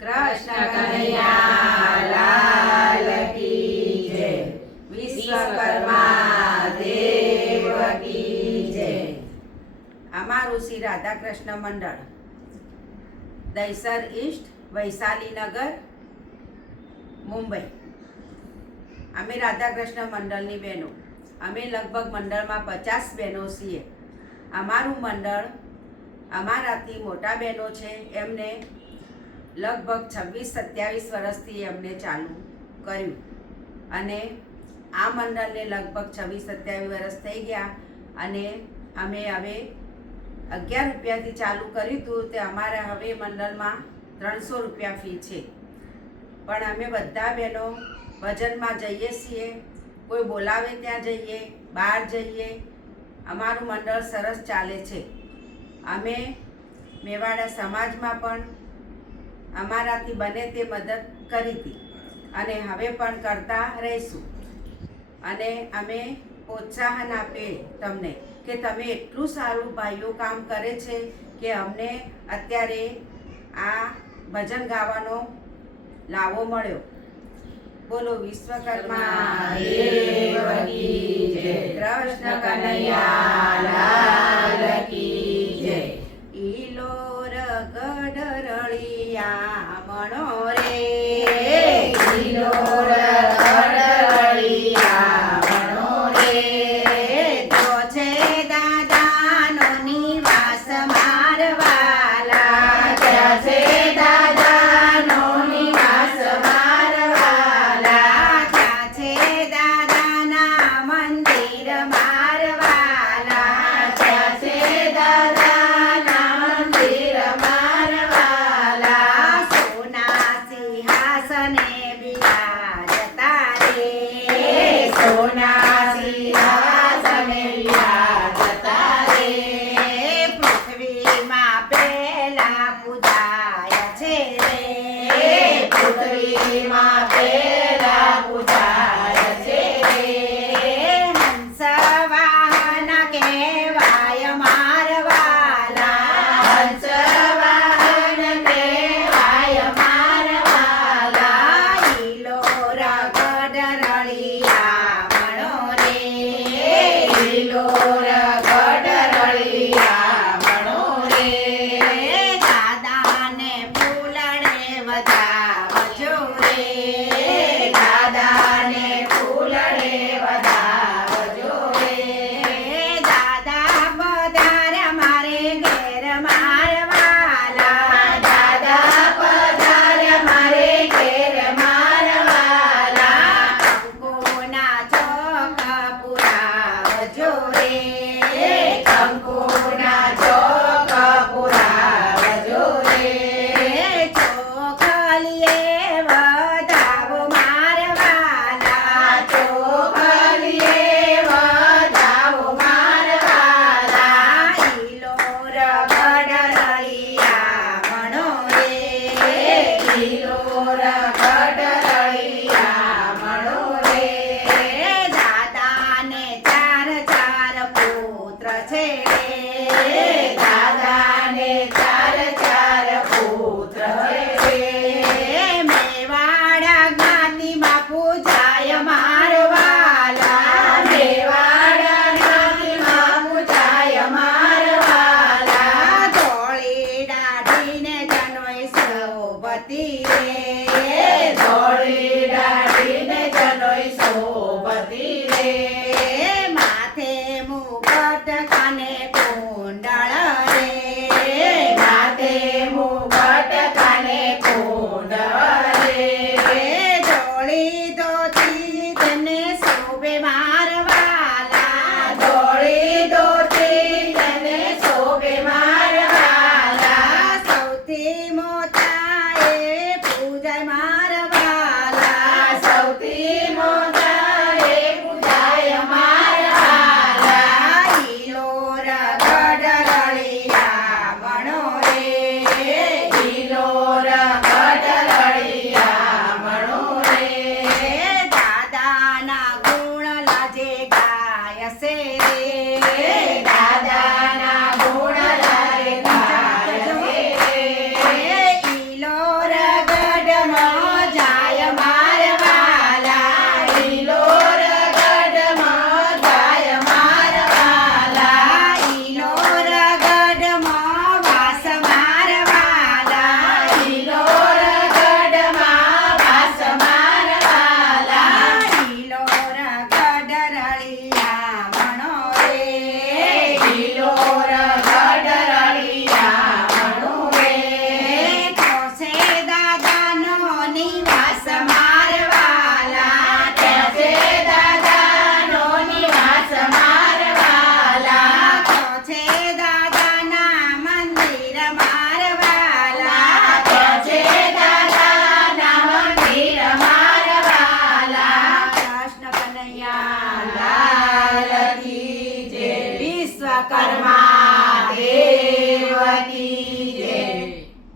કૃષ્ણ કનૈયા લાલ કી જય, વિશ્વકર્મા દેવ કી જય। અમારું શ્રી રાધાકૃષ્ણ મંડળ, દહીસર ઈસ્ટ, વૈશાલીનગર, મુંબઈ। અમે રાધાકૃષ્ણ મંડળની બહેનો, અમે લગભગ મંડળમાં 50 બહેનો છીએ। અમારું મંડળ અમારાથી મોટા બહેનો છે, એમને લગભગ 26-27 વર્ષથી એમને ચાલુ કર્યું અને આ મંડળને લગભગ 26-27 વર્ષ થઈ ગયા અને અમે હવે 11 રૂપિયાથી ચાલુ કર્યું હતું તે અમારા હવે મંડળમાં 300 રૂપિયા ફી છે। પણ અમે બધા બહેનો ભજનમાં જઈએ છીએ, કોઈ બોલાવે ત્યાં જઈએ, બહાર જઈએ, અમારું મંડળ સરસ ચાલે છે। અમે મેવાડા સમાજમાં પણ અમારાથી બને તે મદદ કરી હતી અને હવે પણ કરતા રહીશું અને અમે પ્રોત્સાહન આપીએ તમને કે તમે એટલું સારું ભાઈઓ કામ કરે છે કે અમને અત્યારે આ ભજન ગાવાનો લાવો મળ્યો। બોલો વિશ્વકર્મા દેવ કી જય, કૃષ્ણ કનૈયા લાલ કી જય। ઈલોર ગઢરળિયા મણો રે, ઈલોર ગઢરળિયા મણો રે, તો છે દાદાનો નિવાસ મારવાલા, ત્યાં છે દાદાનો નિવાસ મારવાલા, ત્યાં છે દાદાના મંદિર મારવાલા, ત્યાં છે દાદાના મંદિર મારવાલા, સોના સિંહાસને બિરાજતા રે, સોના સિંહાસને બિરાજતા રે, પૃથ્વીમાં પહેલા પૂજાય છે રે, પૃથ્વીમાં પહેલા પૂજાય છે રે, હંસ વાહન કહેવાય મારવાલા, હંસ વાહન કહેવાય મારવાલા, ઈલોર ગઢરળિયા મણો રે, ઈલોર ગઢરળિયા મણો રે, દાદાને ફૂલડે વધાવજો રે, દાદાને ફૂલડે વધાવજો રે, દાદા પધાર્યા મારે ઘેર મારવાલા, દાદા પધાર્યા મારે ઘેર મારવાલા, કંકુના ચોક પુરાવજો રે, કંકુના ચોક પુરાવજો રે, ચોખલીએ વધાવો મારવાલા, ચોખલીએ વધાવો મારવાલા, ઈલોર ગઢરળિયા મણો રે, ઈલોર ગઢરળિયા મણો રે, દાદાને 4 પુત્ર છે રે, દાદાને 4 પુત્ર છે રે, મેવાડા જ્ઞાતિમાં પૂજાય મારવાલા, મેવાડા જ્ઞાતિમાં પૂજાય મારવાલા, ધોળી દાઢીને જનોય શોભતી રે,